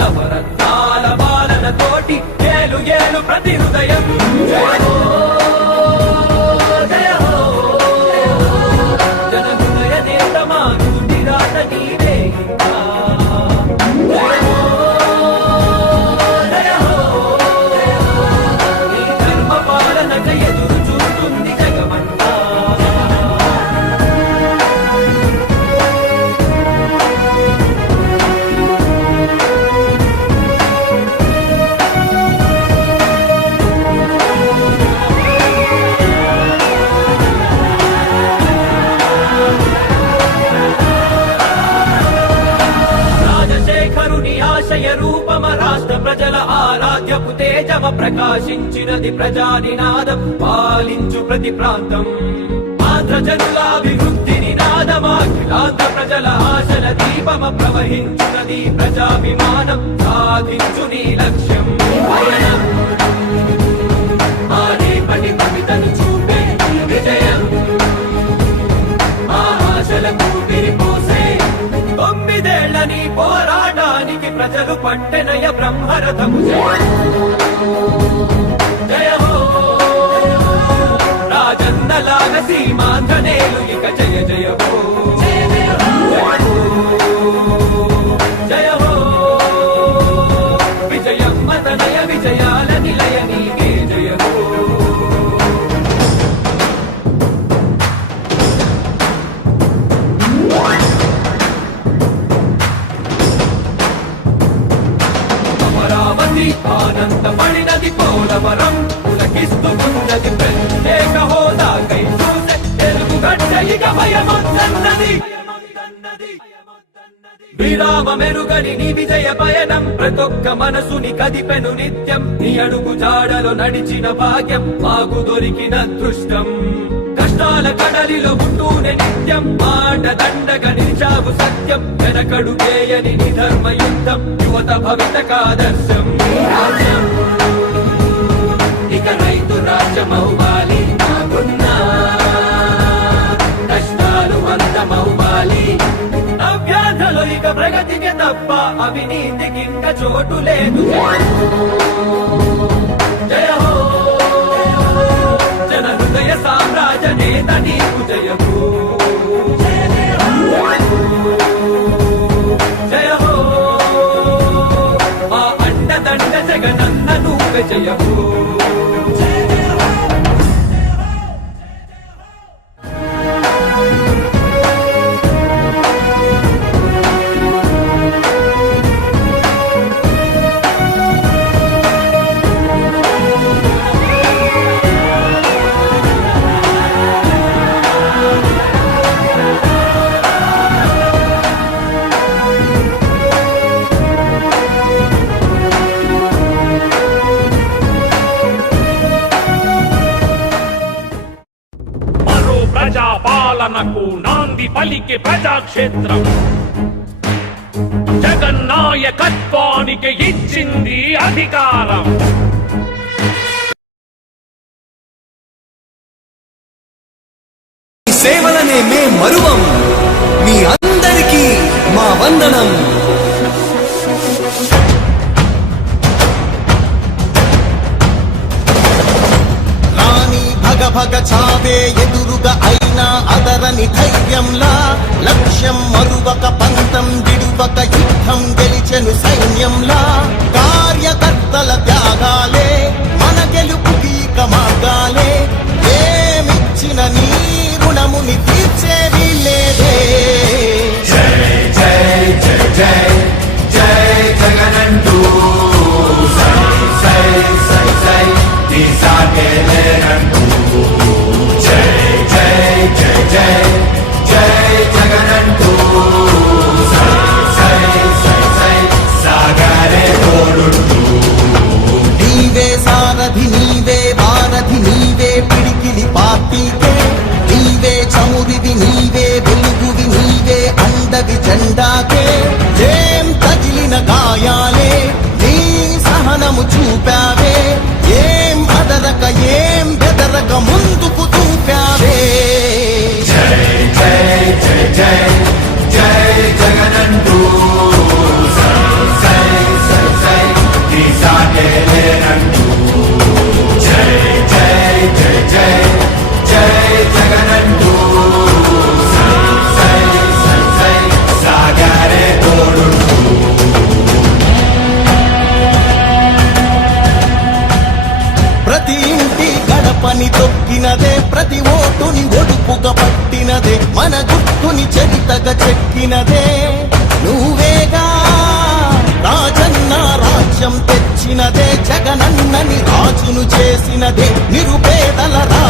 నవరత్నాల పాలన తోటి ఏలు ఏలు ప్రతి హృదయం జయ హో జయ హో జన హృదయ నేతమా గుడిరాట నీవే జయ హో జయ హో నీ ధర్మ పాలనక ఎదురు చూస్తుంది జగమంతా రూపమ రాష్ట్ర ప్రజల ఆరాధ్యపు తేజమ ప్రకాశించినది ప్రజానినాదం పాలించు ప్రతి ప్రాంతం ఆంధ్ర జనుల అభివృద్ధి నినాదమాఖిలాంధ్ర ప్రజల ఆశల దీపమ ప్రవహించునది ప్రజాభిమానం సాధించు నీ లక్ష్యం ఆనేపటి కవితను చూపే విజయం ఆశలకు విరిపోసే 9 ఏళ్ల నీ పోరాటానికి ప్రజలు పట్టెనయ బ్రహ్మరథము జయ హో రాజన్నలాగ సీమాంధ్ర నేలు ఇక జయ జయ హో జయ హో విజయమ్మ తనయ విజయాల నిలయ నీకే జయ హో ఆనందపడినది పోలవరం పులకిస్తున్నది ప్రత్యేక హోదాకై చూసే తెలుగు గడ్డ ఇక భయమొద్దన్నది విరామ మెరుగని నీ విజయ పయనం ప్రతొక్క మనసుని కదిపెను నిత్యం నీ అడుగు జాడలో నడిచిన భాగ్యం మాకు దొరికిన అదృష్టం కష్టాల కడలిలో ఉంటూనే నిత్యం మాట దండగా నిలిచావు సత్యం వెనకడు చేయని నీ ధర్మ యుద్ధం యువత భవితకాదర్శం ఇక రైతు రాజ్యమవ్వాలి నాకున్నా కష్టాలు అంతమవ్వాలి నవ్యాంధ్రలో ఇక ప్రగతికి తప్ప అవినీతికి ఇంక చోటు లేదు జయ హో జన హృదయ సామ్రాజ్య నేత నీకు జయ హో జయ హో మా అండదండ జగనన్న నువ్వే జయ హో ప్రజాపాలనకు నాంది పలికే ప్రజాక్షేత్రం జగన్నాయకత్వానికి ఇచ్చింది అధికారం సేవలనే మే మరువం మీ అందరికీ మా వందనం భగ చావే ఎదురుగా అయినా అదరని ధైర్యంలా లక్ష్యం మరువక పంతం విడువక యుద్ధం గెలిచెను సైన్యంలా కార్యకర్తల త్యాగాలే మన గెలుపుకి మార్గాలే ఏమిచ్చిన నీ రుణముని తీర్చేది లేదే జై జై జై జై జై జగనంటూ సై సై సై సై నీ సాగే లేనంటూ జై జై జై జై జై జగనంటూ సై సై చెక్కినదే నువ్వేగా రాజన్న రాజ్యం తెచ్చినదే జగనన్నని రాజును చేసినదే నిరుపేదల